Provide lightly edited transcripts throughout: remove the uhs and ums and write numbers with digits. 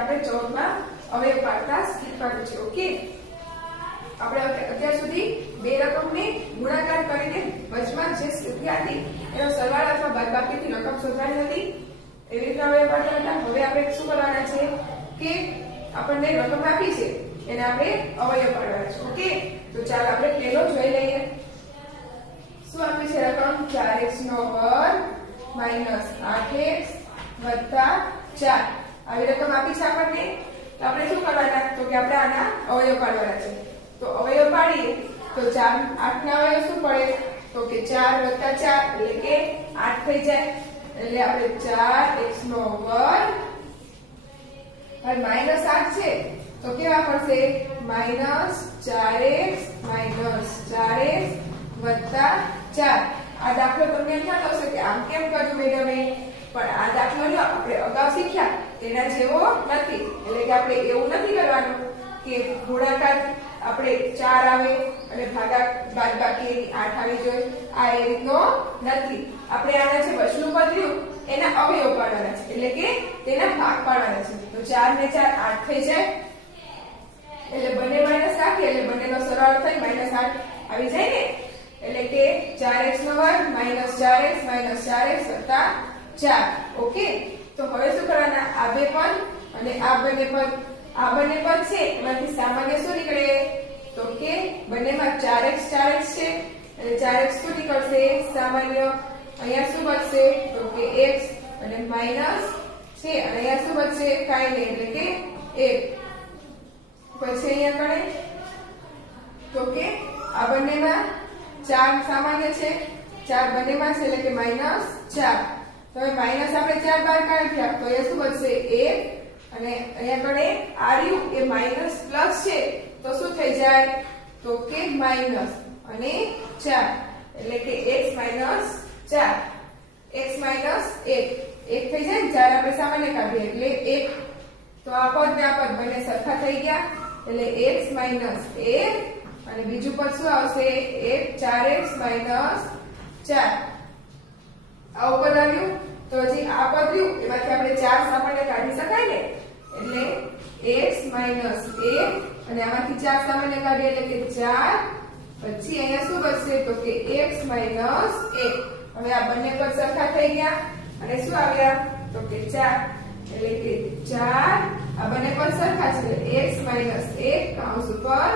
આપણે 14 માં અવયવ પાડતા શીખવાનું છે. ઓકે, આપણે અત્યાર સુધી બે રકમને ગુણાકાર કરીને વચમાં જે સંખ્યા હતી એનો સરવાળો અથવા બાદબાકીથી રકમ શોધવાની હતી. એવી રીતે અવયવ પાડતા હતા. હવે આપણે શું કરવાના છે કે આપણને રકમ આપી છે એને આપણે અવયવ પાડવાના છે. ઓકે, તો ચાલો આપણે પહેલો જોઈ લઈએ. શું આપી છે રકમ? 4x નો વર્ગ માઈનસ 8x વત્તા 4. આવી રકમ આપી છે આપણને. તો આપણે શું કરવાના? તો કે આપણે આના અવયવ પાડવાના છે. તો અવયવ પાડીએ તો 4 8 ના અવયવ શું પડે? તો કે 4 વત્તા 4 એટલે કે 8 થઈ જાય. એટલે આપણે 4x નો વર્ગ અને માઈનસ 8 છે તો કેવા પડશે? માઈનસ 4x વત્તા 4. આ દાખલો તમને એમ ખ્યાલ આવશે કે આમ કેમ કર્યું મેડમે, પણ આ દાખલો જો આપણે અગાઉ શીખ્યા તેના જેવો નથી. એટલે કે આપણે એવું નથી કરવાનું કે ગુણાકાર આપણે 4 આવે અને બાદબાકી 8 આવી જોઈએ. આ એ રીતનો નથી. આપણે આના જે વચનું પદ રહ્યું એના અવયવ પાડવાના છે, એટલે કે તેના ભાગ પાડવાના છે. તો 4 ને 4 8 થઈ જાય. એટલે બંને માઈનસ રાખીએ એટલે બંનેનો સરવાળો થઈ -8 આવી જાય ને. એટલે કે 4x નો વર્ગ માઈનસ 4x વત્તા 4. ઓકે, તો હવે શું કરવાના? આ બે પદ અને આ બંને પદ છે એમાંથી સામાન્ય શું નીકળે? તો કે બંનેમાં 4x છે એટલે 4x શું નીકળશે સામાન્ય? અહીંયા શું બચશે? તો કે x અને માઈનસ છે અને અહીંયા શું બચશે? કાઈ નહીં એટલે કે 1. પછી અહીંયા કણે તો કે આ બંનેમાં 4 સામાન્ય છે, 4 બંનેમાં છે એટલે કે -4. તો હવે માઈનસ આપણે 4 બહાર કાઢ્યા તો એ શું બચશે? 1 અને અહીંયા કણે આ રહ્યું એ માઈનસ પ્લસ છે તો શું થઈ જાય? તો કે માઈનસ અને 4 એટલે કે x માઈનસ 4 x માઈનસ 1 થઈ જાય ને. 4 આપણે સામાન્ય કાઢીએ એટલે 1. તો આ પદ ને આ પદ બંને સરખા થઈ ગયા એટલે x માઈનસ 1 અને બીજું પદ શું આવશે? 4x minus 4. આ ઉપર આવ્યું તો હજી આ પદ રહ્યું એમાંથી આપણે 4 સામાન્ય કાઢી શકાય ને. એટલે x માઈનસ 1 અને આમાંથી 4 સામાન્ય કાઢીએ એટલે કે 4. પછી અહીંયા શું બચશે? તો કે x માઈનસ 1. હવે આ બંને પદ સરખા થઈ ગયા અને શું આવ્યા? તો કે 4 એટલે કે 4. આ બંને પદ સરખા છે એટલે x માઈનસ 1 કૌંસ ઉપર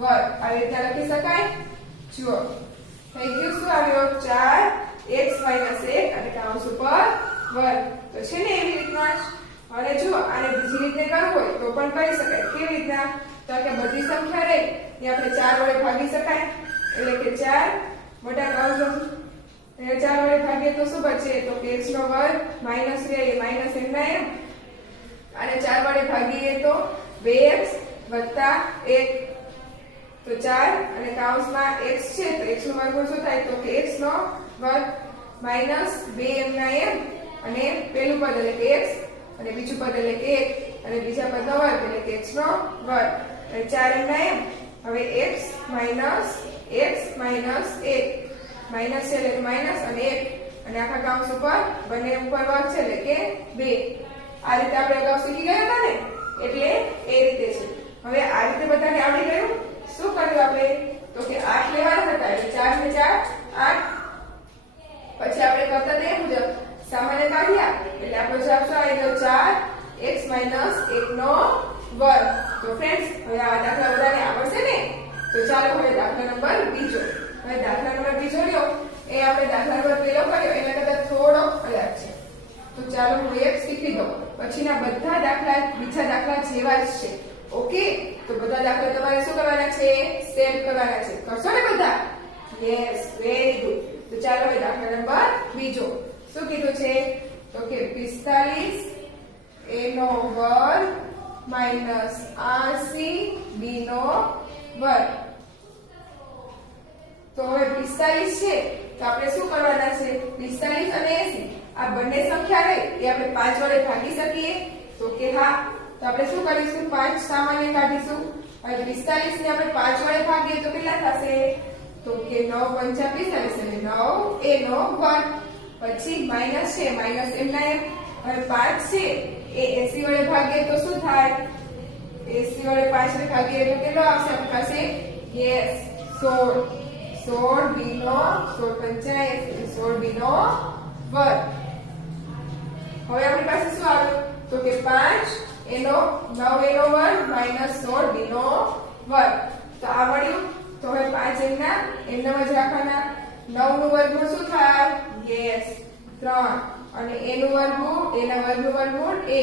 વર્ગ. આવી રીતે લખી શકાય. જુઓ થઈ ગયું. શું આવ્યો? 4x માઈનસ 1 અને કૌંસ ઉપર વર્ગ. તો છે ને એવી રીતના જ. અને જુઓ આને બીજી રીતે કરવું હોય તો પણ કરી શકાય. કેવી રીતના? તો કે બધી સંખ્યા રહે એ આપણે 4 વડે ભાગી શકાય. એટલે કે 4 મોટા કૌંસ એટલે 4 વડે ભાગીએ તો શું બચે? તો કે x નો વર્ગ માઈનસ રહે એ માઈનસ m ના m અને 4 વડે ભાગીએ તો 2x વત્તા 1. તો 4 અને કૌંસમાં x છે તો x નો વર્ગ શું થાય? તો કે x નો વર્ગ માઈનસ 2m ના m અને પેલું પદ એટલે કે x અને બીજું પદ એટલે કે 1 અને બીજા પદનો વર્ગ એટલે કે x નો વર્ગ અને 4m ના m. હવે x માઈનસ 1 માઈનસ છે એટલે માઈનસ અને 1 અને આખા કૌંસ ઉપર બંને ઉપર વર્ગ છે એટલે કે 2. આ રીતે આપણે અગાઉ શીખી ગયા હતા ને એટલે એ રીતે છે. હવે આ રીતે બધાને આવડી ગયું. શું કર્યું આપણે? તો કે 8 લેવાના હતા એટલે 4 ને 4 8. પછી આપણે કરતા તે મુજબ સામાન્ય કાઢ્યા એટલે આપણો જવાબ શું આવી ગયો? 4x માઈનસ 1 નો વર્ગ. તો ફ્રેન્ડ્સ હવે આ દાખલા બધાને આવડશે ને. તો ચાલો હવે દાખલા નંબર બીજો. હવે દાખલા નંબર બીજો લ્યો એ આપણે દાખલા નંબર પહેલો કર્યો એના કરતા થોડો અલગ છે. તો ચાલો હું એક શીખી દઉં. પછીના બધા દાખલા બીજા દાખલા જેવા જ છે. ઓકે, તો બધા દાખલા તમારે શું કરવાના છે? સેવ કરવાના છે. કરશો ને બધા? Yes, very good. તો ચાલો હવે દાખલા નંબર બીજો. શું કીધું છે? તો કે 45 a નો વર્ગ માઈનસ 80 b નો વર્ગ. તો હવે 45 છે તો આપણે શું કરવાના છે? 45 અને 80 આ બંને સંખ્યા રહે એ આપણે 5 વડે ભાગી શકીએ. તો કે હા. તો આપણે શું કરીશું? 5 સામાન્ય કાઢીશું. હવે 45 ને આપણે 5 વડે ભાગીએ તો કેટલા થશે? તો કે 9 × 5 = 45 એટલે 9 a નો વર્ગ. પછી માઈનસ છે માઈનસ m ના m હવે 5 છે એ 80 વડે ભાગીએ તો શું થાય? 80 વડે 5 ને ભાગીએ એટલે કેટલો આવશે આપણી પાસે? યસ 16. 16 b નો 16 85 16 b નો વર્ગ. હવે આપણી પાસે શું આવ્યું? તો કે 5 એનો 9 એનો વર્ગ માઈનસ 16 b નો વર્ગ. તો આ મળ્યું. તો હવે 5 એમનામ જ રાખવાના. 9 નું વર્ગમૂળ શું થાય? યસ 3. અને a નું વર્ગમૂળ, એના વર્ગનું વર્ગમૂળ a,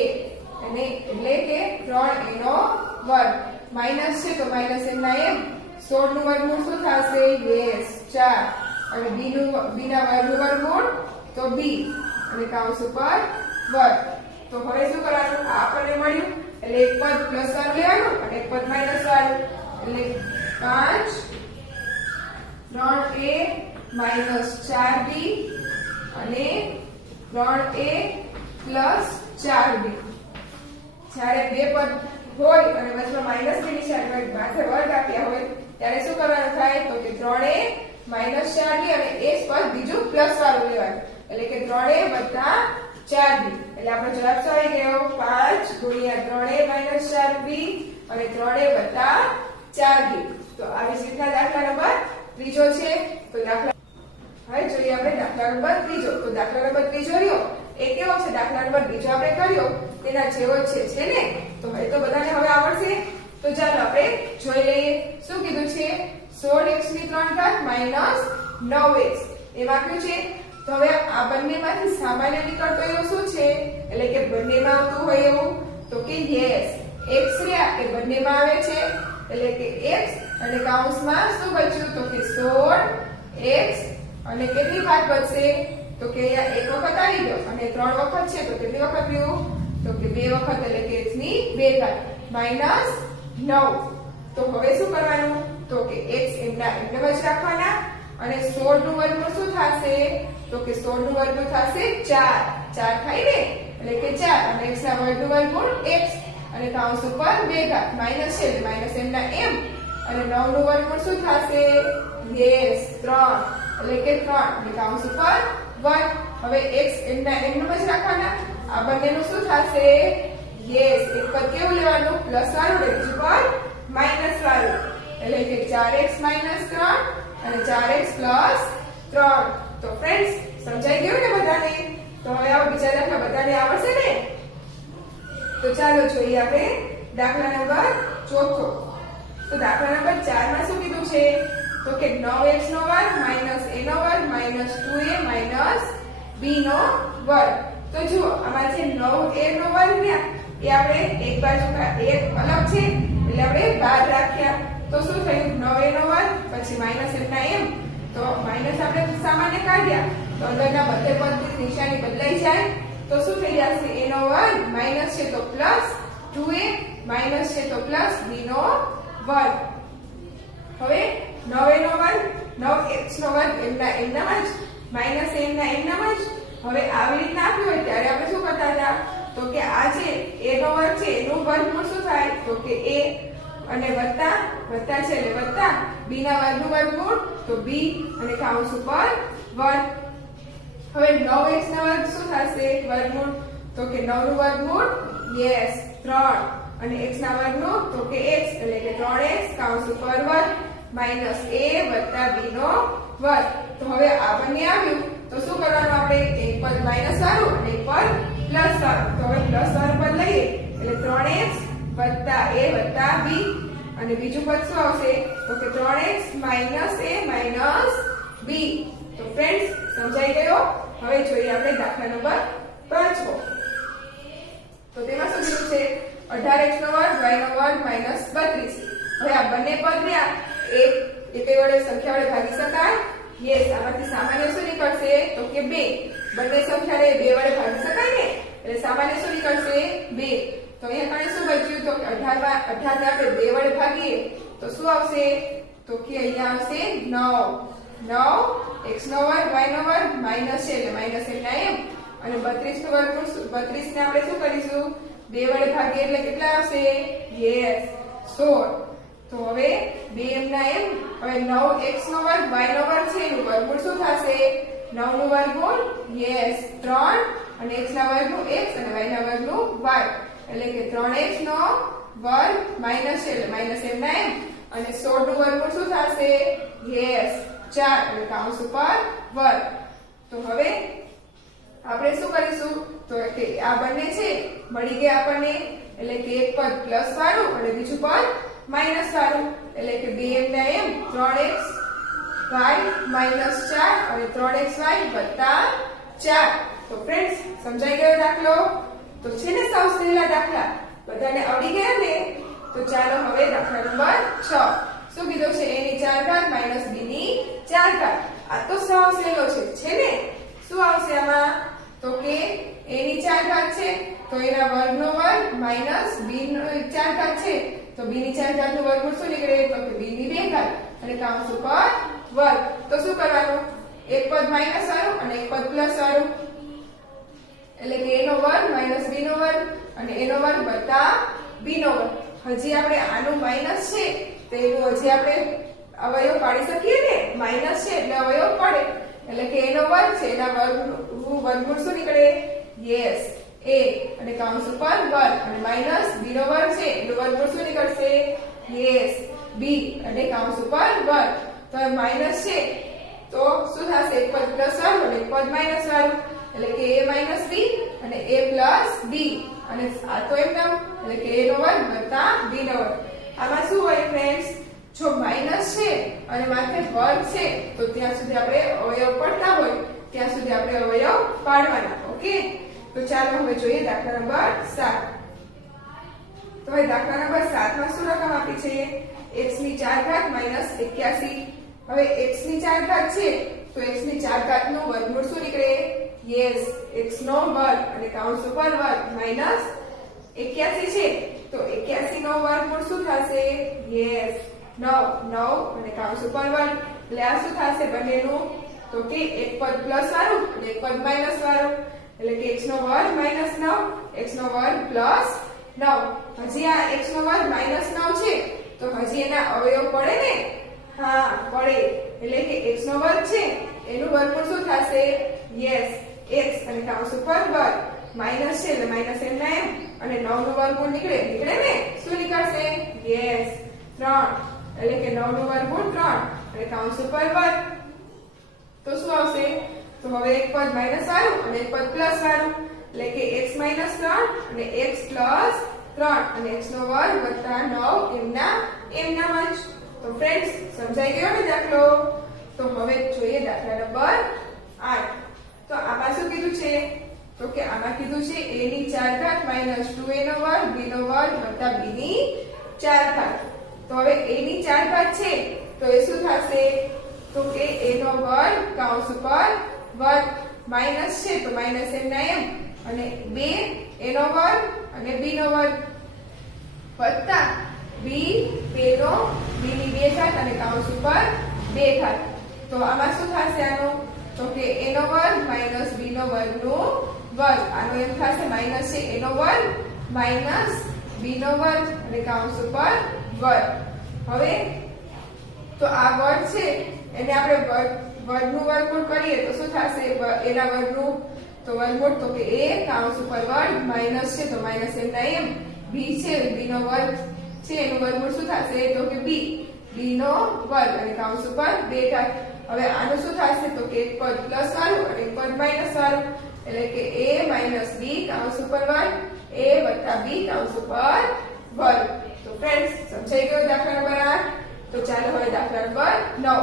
અને એટલે કે 3 એનો વર્ગ. માઈનસ છે તો માઈનસ એમના એમ. 16 નું વર્ગમૂળ શું થશે? યસ 4. અને b ના વર્ગનું વર્ગમૂળ તો b, અને કૌંસ ઉપર વર્ગ. તો હવે શું કરવાનું? આ આપણને મળ્યું એટલે એક પદ પ્લસ વાળું લેવાનું અને એક પદ માઈનસ વાળું. એટલે 5 3a માઈનસ 4b અને 3a પ્લસ 4b. જ્યારે બે પદ હોય અને વચમાં માઈનસ ની નિશાની હોય, માથે વર્ગ આપ્યા હોય, ત્યારે શું કરવાનું થાય? તો કે 3a માઈનસ 4b અને એ જ પદ બીજું પ્લસ વાળું લેવાનું. એટલે કે 3a વત્તા 4b. એટલે આપણો જવાબ શું આવી ગયો? 5 ગુણ્યા 3a માઈનસ 4b અને 3a વત્તા 4b. તો આવી જ રીતના દાખલા નંબર ત્રીજો છે. તો દાખલા હવે જોઈએ આપણે દાખલા નંબર ત્રીજો. તો દાખલા નંબર ત્રીજો રહ્યો એ કેવો છે? દાખલા નંબર બીજો આપણે કર્યો તેના જેવો જ છે ને? તો હવે તો બધાને હવે આવડશે. તો ચાલો આપણે જોઈ લઈએ. શું કીધું છે? 16x ની 3 ઘાત માઈનસ 9x એમ આપ્યું છે. તો હવે આ બંનેમાંથી સામાન્ય નીકળતો એવો શું છે? એટલે કે બંનેમાં આવતું હોય એવું. તો કે યસ x રહ્યા એ બંનેમાં આવે છે. એટલે કે x અને કૌંસમાં શું બચ્યું? તો કે 16x અને કેટલી ઘાત બચશે? તો કે અહીંયા એક વખત આવી ગયો અને 3 વખત છે તો કેટલી વખત રહ્યું? તો કે 2 વખત. એટલે કે x ની 2 ઘાત માઈનસ 9. તો હવે શું કરવાનું? તો કે x એમના એમને જ રાખવાના. અને 16 નું વર્ગમૂળ શું થશે? તો કે 16 નું વર્ગમૂળ થશે 4. 4 થાય ને? એટલે કે 4. અને x ના વર્ગનું વર્ગમૂળ x અને કૌંસ ઉપર 2 ઘાત માઈનસ છે એટલે માઈનસ એમના એમ. અને 9 નું વર્ગમૂળ શું થશે? યસ 3. એટલે કે 3 અને કૌંસ ઉપર વર્ગ. હવે x એમના એમનું જ રાખવાના. આ બંનેનું શું થશે? યસ એક પદ કેવું લેવાનું? પ્લસ વાળું, બીજું પદ માઈનસ વાળું. એટલે કે 4x માઈનસ 3 અને 4x પ્લસ 3. તો ફ્રેન્ડ્સ સમજાઈ ગયું ને બધાને? તો હવે આવો બીજા દાખલા બધાને આવડશે ને? તો ચાલો જોઈએ આપણે દાખલા નંબર ચોથો. તો દાખલા નંબર 4 માં શું કીધું છે? તો કે 9x નો વર્ગ માઈનસ a નો વર્ગ માઈનસ 2a માઈનસ b નો વર્ગ. તો જુઓ આમાં જે 9a નો વર્ગ રહ્યા એ આપણે એક બાજુ એક અલગ છે એટલે આપણે બહાર રાખ્યા. તો શું થયું? 9a નો વર્ગ પછી માઈનસ એમના એમ. તો માઈનસ આપણે સામાન્ય કાઢ્યા તો અંદરના બધે પદની નિશાની બદલાઈ જાય. તો શું થઈ જશે? a નો વર્ગ માઈનસ છે તો પ્લસ 2a માઈનસ છે તો પ્લસ b નો વર્ગ. હવે 9a નો વર્ગ 9x નો વર્ગ એમનામાં જ માઈનસ એમના એમનામાં જ. હવે આવી રીતના આપ્યું હોય ત્યારે આપણે શું કરતા હતા? તો કે આ જે a નો વર્ગ છે એનું વર્ગમૂળ શું થાય? તો કે a અને વત્તા વત્તા છે એટલે વત્તા b ના વર્ગનું વર્ગમૂળ તો b અને કૌંસ ઉપર વર્ગ. હવે 9x ના વર્ગ શું થશે? વર્ગમૂળ. તો કે 9 નું વર્ગમૂળ યસ 3 અને x ના વર્ગનું તો કે x એટલે કે 3x કૌંસ ઉપર વર્ગ માઈનસ a વત્તા b નો વર્ગ. તો હવે આ બંને આવ્યું તો શું કરવાનું? આપણે એક પદ માઈનસ વાળું અને એક પદ પ્લસ વાળું. તો હવે પ્લસ વાળું પદ લઈએ એટલે 3x વત્તા a વત્તા b અને બીજું પદ શું આવશે? તો કે 3x minus a minus b. તો ફ્રેન્ડ્સ સમજાઈ ગયો? હવે જોઈએ આપણે દાખલા નંબર 5. તો તેમાં શું કીધું છે? 18x નો વર્ગ y નો વર્ગ માઈનસ 32. હવે આ બંને પદ રહ્યા એક કઈ વડે સંખ્યા વડે ભાગી શકાય? યસ આમાંથી સામાન્ય શું નીકળશે? તો કે 2. બંને સંખ્યાને 2 વડે ભાગી શકાય ને? એટલે સામાન્ય શું નીકળશે? 2. તો અહીંયા કણે શું બચ્યું? તો કે 18 ને આપણે 2 વડે ભાગીએ તો શું આવશે? તો કે અહીંયા આવશે 9. 9 x નો વર્ગ y નો વર્ગ માઈનસ છે એટલે માઈનસ એમના એમ. અને 32 નો વર્ગમૂળ 32 ને આપણે શું કરીશું? 2 વડે ભાગીએ એટલે કેટલા આવશે? યસ 16. તો હવે 2 એમના એમ. હવે 9x નો વર્ગ y નો વર્ગ છે એનું વર્ગમૂળ શું થશે? 9 નું વર્ગમૂળ યસ 3 અને x ના વર્ગનું x અને y ના વર્ગનું y એટલે કે 3x નો વર્ગ માઈનસ છે એટલે માઈનસ m ના m અને 16 નું વર્ગમૂળ શું થશે યસ 4 એટલે કૌંસ ઉપર વર્ગ તો હવે આપણે શું કરીશું તો કે આ બંને છે મળી ગયા આપણને એટલે કે એક પદ પ્લસ વાળું અને બીજું પદ માઈનસ વાળું એટલે કે 2m ના m 3x y માઈનસ 4 અને 3xy વત્તા 4 તો ફ્રેન્ડ્સ સમજાઈ ગયો દાખલો તો છે ને સાવ સહેલા દાખલા બધાને આવડી ગયા ને તો ચાલો હવે દાખલા નંબર 6 શું કીધું છે a ની 4 ઘાત માઈનસ b ની 4 ઘાત આ તો સાવ સહેલો છે ને શું આવશે આમાં તો કે a ની 4 ઘાત છે તો એના વર્ગનો વર્ગ માઈનસ b ની 4 ઘાત છે તો b ની 4 ઘાત નું વર્ગમૂળ શું નીકળે તો કે b ની 2 ઘાત અને કૌંસ ઉપર વર્ગ તો શું કરવાનું એક પદ માઈનસ વાળું અને એક પદ પ્લસ વાળું એટલે કે a નો વર્ગ માઈનસ b નો વર્ગ અને a નો વર્ગ વત્તા b નો વર્ગ હજી આપણે આનું માઈનસ છે તો એનું હજી આપણે અવયવ પાડી શકીએ ને માઈનસ છે એટલે અવયવ પડે એટલે કે a નો વર્ગ છે એના વર્ગમૂળ શું નીકળે યસ a અને કૌંસ ઉપર વર્ગ અને માઈનસ b નો વર્ગ છે એનું વર્ગમૂળ શું નીકળશે યસ b અને કૌંસ ઉપર વર્ગ તો માઈનસ છે તો શું થશે એક પદ પ્લસ વાળું અને એક પદ માઈનસ વાળું એટલે કે a માઈનસ b અને a પ્લસ b અને આ તો એકદમ એટલે કે a નો વર્ગ વત્તા b નો વર્ગ આમાં શું હોય ફ્રેન્ડ્સ જો માઈનસ છે અને માથે વર્ગ છે તો ત્યાં સુધી આપણે અવયવ પડતા હોય ત્યાં સુધી આપણે અવયવ પાડવાના ઓકે તો ચાલો હવે જોઈએ દાખલા નંબર 7 તો હવે દાખલા નંબર 7 માં શું રકમ આપી છે x ની 4 ઘાત માઈનસ 81 હવે x ની 4 ઘાત છે તો x ની 4 ઘાત નું વર્ગમૂળ શું નીકળે યસ x નો વર્ગ અને કૌંસ ઉપર વર્ગ માઈનસ 81 છે તો 81 નો વર્ગમૂળ શું થશે યસ 9 અને કૌંસ ઉપર વર્ગ એટલે આ શું થશે બંનેનું તો કે એક પદ પ્લસ વાળું અને એક પદ માઈનસ વાળું એટલે કે x નો વર્ગ માઈનસ 9 x નો વર્ગ પ્લસ 9 હજી આ x નો વર્ગ માઈનસ 9 છે તો હજી એના અવયવ પડે ને હા પડે એટલે કે x નો વર્ગ છે એનું વર્ગમૂળ શું થશે યસ x અને કૌંસ ઉપર વર્ગ માઈનસ છે એટલે માઈનસ m ના m અને 9 નું વર્ગમૂળ નીકળે ને શું નીકળશે યસ 3 એટલે કે 9 નું વર્ગમૂળ 3 અને કૌંસ ઉપર વર્ગ તો શું આવશે તો હવે એક પદ માઈનસ વાળું અને એક પદ પ્લસ વાળું એટલે કે x માઈનસ 3 અને x પ્લસ 3 અને x નો વર્ગ વત્તા 9 એમના જ તો ફ્રેન્ડ્સ સમજાઈ ગયો ને દાખલો તો હવે જોઈએ દાખલા નંબર 8 તો આમાં શું કીધું છે તો કે આમાં કીધું છે a ની 4 ઘાત માઈનસ 2a નો વર્ગ b નો વર્ગ વત્તા b ની 4 ઘાત તો હવે a ની 4 ઘાત છે તો એ શું થશે તો કે a નો વર્ગ કૌંસ ઉપર વર્ગ માઈનસ છે તો માઈનસ m ના m અને 2 a નો વર્ગ અને b નો વર્ગ વત્તા b નો b ની 2 ઘાત અને કૌંસ ઉપર 2 ઘાત તો આમાં શું થશે આનું તો કે a નો વર્ગ માઈનસ b નો વર્ગનું વર્ગ આનો એમ થશે માઈનસ છે a નો વર્ગ માઈનસ b નો વર્ગ અને કૌંસ ઉપર વર્ગ હવે તો આ વર્ગ છે એને આપણે વર્ગનું વર્ગમૂળ કરીએ તો શું થશે એના વર્ગનું તો વર્ગમૂળ તો કે a કૌંસ ઉપર વર્ગ માઈનસ છે તો માઈનસ m ના m b છે b નો વર્ગ છે એનું વર્ગમૂળ શું થશે તો કે b નો વર્ગ અને કૌંસ ઉપર 2 ઘાત હવે આનું શું થશે તો કે એક પદ પ્લસ વાળું અને એક પદ માઈનસ વાળું એટલે કે a માઈનસ b કૌંસ ઉપર વર્ગ a વત્તા b કૌંસ ઉપર વર્ગ તો ફ્રેન્ડ્સ સમજાઈ ગયો દાખલા નંબર 8 તો ચાલો હવે દાખલા નંબર 9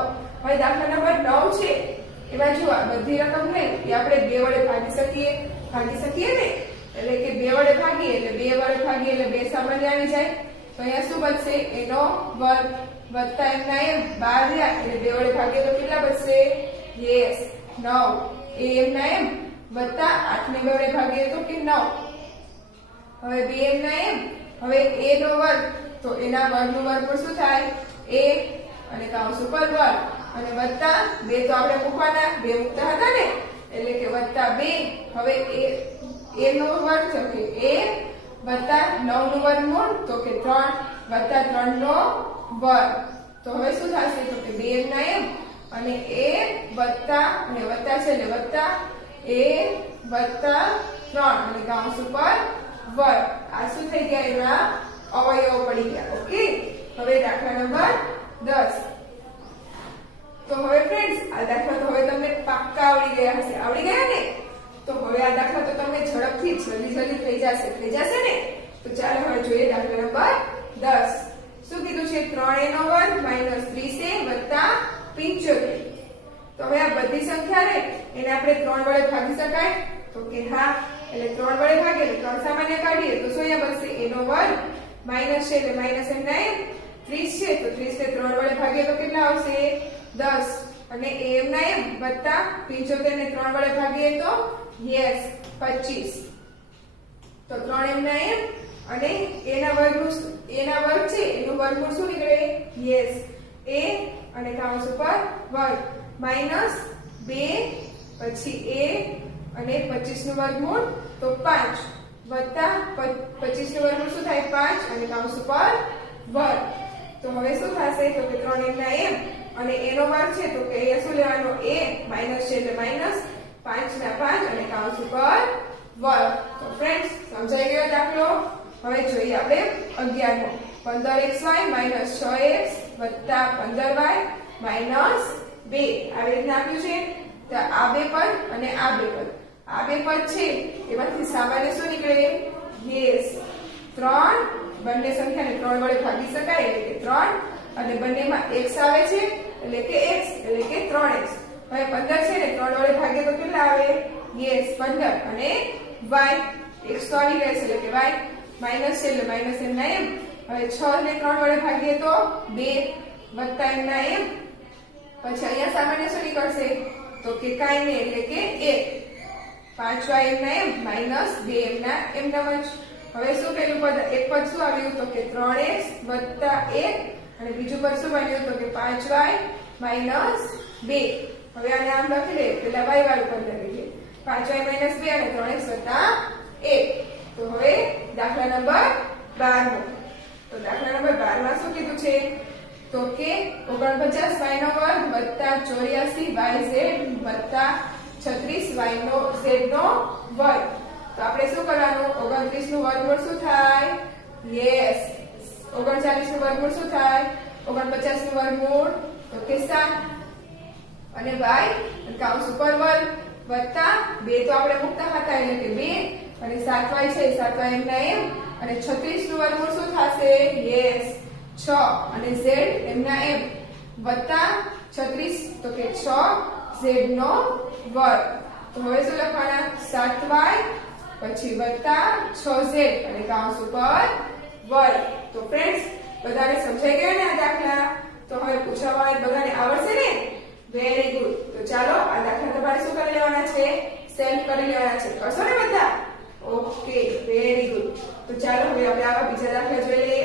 હવે દાખલા નંબર 9 છે એમાં જો આ બધી રકમ લઈ એ આપણે 2 વડે ભાગી શકીએ ને એટલે કે 2 વડે ભાગીએ એટલે 2 વડે ભાગીએ એટલે 2 સામાન્ય આવી જાય તો અહીંયા શું બચશે a નો વર્ગ વત્તા m ના m 12 રહ્યા એટલે 2 વડે ભાગીએ તો કેટલા બચશે યસ 9 a m ના m વત્તા 8 ને 2 વડે ભાગીએ તો કે 9 હવે 2m ના m હવે a નો વર્ગ તો એના વર્ગનું વર્ગમૂળ શું થાય a અને કૌંસ ઉપર વર્ગ અને વત્તા 2 તો આપણે મૂકવાના 2 મૂકતા હતા ને એટલે કે વત્તા 2 હવે a નો વર્ગ છે કે a વત્તા 9 નું વર્ગમૂળ તો કે 3 વત્તા 3 નો વર્ગ તો હવે શું થશે તો કે 2m ના m અને a વત્તા અને વત્તા છે એટલે વત્તા a વત્તા 3 અને કૌંસ ઉપર વર્ગ. આ શું થઈ ગયા? એના અવયવો પડી ગયા. ઓકે, હવે દાખલા નંબર 10. તો હવે ફ્રેન્ડ્સ, આ દાખલા તો હવે તમને પાક્કા આવડી ગયા હશે. આવડી ગયા ને? તો હવે આ દાખલા તો તમને ઝડપથી જલ્દી થઈ જશે ને? તો ચાલો હવે જોઈએ દાખલા નંબર 10. શું કીધું છે? 3a નો વર્ગ માઈનસ 30a વત્તા 75. તો હવે આ બધી સંખ્યા રહે એને આપણે 3 વડે ભાગી શકાય? તો કે હા. એટલે 3 વડે ભાગીએ એટલે 3 સામાન્ય કાઢીએ તો શું અહીંયા બનશે? a નો વર્ગ માઈનસ છે એટલે માઈનસ એમના એમ 30 છે તો 30 ને 3 વડે ભાગીએ તો કેટલા આવશે? 10. અને a એમના એમ વત્તા 75 ને 3 વડે ભાગીએ તો યસ 25. તો 3 એમના એમ અને a ના વર્ગ છે એનું વર્ગમૂળ શું નીકળે? યસ a અને કૌંસ ઉપર વર્ગ માઈનસ 2 પછી a અને 25 નું વર્ગમૂળ તો 5 વત્તા 25 નું વર્ગમૂળ શું થાય? 5 અને કૌંસ ઉપર વર્ગ. તો હવે શું થશે? તો કે 3 એમના એમ અને a નો વર્ગ છે તો કે અહીંયા શું લેવાનો? a માઈનસ છે એટલે માઈનસ 5 ના 5 અને કૌંસ ઉપર વર્ગ. તો ફ્રેન્ડ્સ, સમજાઈ ગયો દાખલો? હવે જોઈએ આપણે 11મો. 15xy માઈનસ 6x વત્તા 15y માઈનસ 2. આવી રીતના આપ્યું છે. તો આ બે પદ અને આ બે પદ છે એમાંથી સામાન્ય શું નીકળે? યસ 3. બંને સંખ્યાને 3 વડે ભાગી શકાય એટલે કે 3 અને બંનેમાં x આવે છે એટલે કે x એટલે કે 3x. હવે 15 છે ને 3 વડે ભાગીએ તો કેટલા આવે? યસ 15 અને y x તો આવી ગયા છે એટલે કે y માઈનસ છે એટલે માઈનસ એમના એમ. હવે 6 ને 3 વડે ભાગીએ તો 2 વત્તા એમના એમ. પછી અહીંયા સામાન્ય શું નીકળશે? તો કે કાંઈ નહીં એટલે કે 1 5y એમના એમ માઈનસ 2 એમના એમના જ. હવે શું પેલું પદ એક પદ શું આવ્યું? તો કે 3x વત્તા 1 અને બીજું પદ શું બન્યું? તો કે 5y માઈનસ 2. હવે આને આમ લખી લે, પેલા y વાળું પદ લખી લે 5y માઈનસ 2 અને 3x વત્તા 1. તો હવે દાખલા નંબર 12મો. તો દાખલા નંબર 12 માં શું કીધું છે? તો કે 49y નો વર્ગ વત્તા 84yz વત્તા 36y નો z નો વર્ગ. તો આપણે શું કરવાનું? 29 નું વર્ગમૂળ શું થાય? યસ 39 નું વર્ગમૂળ શું થાય? 49 નું વર્ગમૂળ તો કે 7 અને y કૌંસ ઉપર વર્ગ વત્તા 2 તો આપણે મુકતા હતા એટલે કે 2 અને 7y છે 7y એમના એમ અને 36 નું વર્ગમૂળ શું થશે? યસ 6 અને z એમના એમ વત્તા 36 તો કે 6z નો વર્ગ. તો હવે શું લખવાના? 7y પછી વત્તા 6z અને કૌંસ ઉપર વર્ગ. તો ફ્રેન્ડ્સ, બધાને સમજાઈ ગયા ને આ દાખલા? તો હવે પૂછવામાં બધાને આવડશે ને? Very good. તો ચાલો આ દાખલા તમારે શું કરી લેવાના છે? સેલ્ફ કરી લેવાના છે. કરશો ને બધા? Okay, very good. તો ચાલો હવે આપણે આવા બીજા દાખલા જોઈ લઈએ.